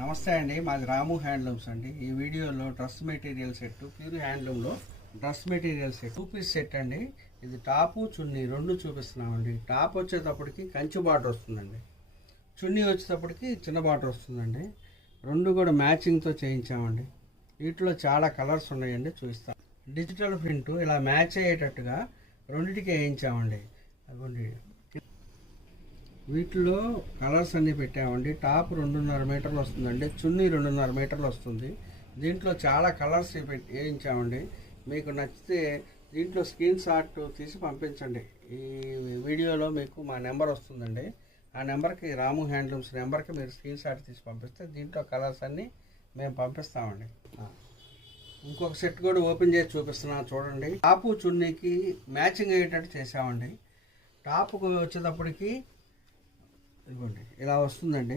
నమస్తే అండి, మాది రాము హ్యాండ్లూమ్స్ అండి. ఈ వీడియోలో డ్రెస్ మెటీరియల్ సెట్, ప్యూర్ హ్యాండ్లూమ్లో dress material set 2 piece set అండి. ఇది టాపు చున్నీ రెండు చూపిస్తున్నామండి. టాప్ వచ్చేటప్పటికి కంచి బార్డర్ వస్తుందండి, చున్నీ వచ్చేటప్పటికి చిన్న బార్డర్ వస్తుందండి. రెండు కూడా మ్యాచింగ్తో చేయించామండి. వీటిలో చాలా కలర్స్ ఉన్నాయండి, చూపిస్తాం. డిజిటల్ ప్రింట్ ఇలా మ్యాచ్ అయ్యేటట్టుగా రెండింటికి వేయించామండి. అదిగోండి, వీటిలో కలర్స్ అన్నీ పెట్టామండి. టాప్ 2.5 మీటర్లు వస్తుందండి, చున్నీ 2.5 మీటర్లు వస్తుంది. దీంట్లో చాలా కలర్స్ వేయించామండి. మీకు నచ్చితే దీంట్లో స్క్రీన్ షాట్ తీసి పంపించండి. ఈ వీడియోలో మీకు మా నెంబర్ వస్తుందండి. ఆ నెంబర్కి, రాము హ్యాండ్లూమ్స్ నెంబర్కి మీరు స్క్రీన్ షాట్ తీసి పంపిస్తే దీంట్లో కలర్స్ అన్నీ మేము పంపిస్తామండి. ఇంకొక సెట్ కూడా ఓపెన్ చేసి చూపిస్తున్నాను చూడండి. టాపు చున్నీకి మ్యాచింగ్ అయ్యేటట్టు చేసామండి. టాప్కు వచ్చేటప్పటికి ఇదిగోండి ఇలా వస్తుందండి.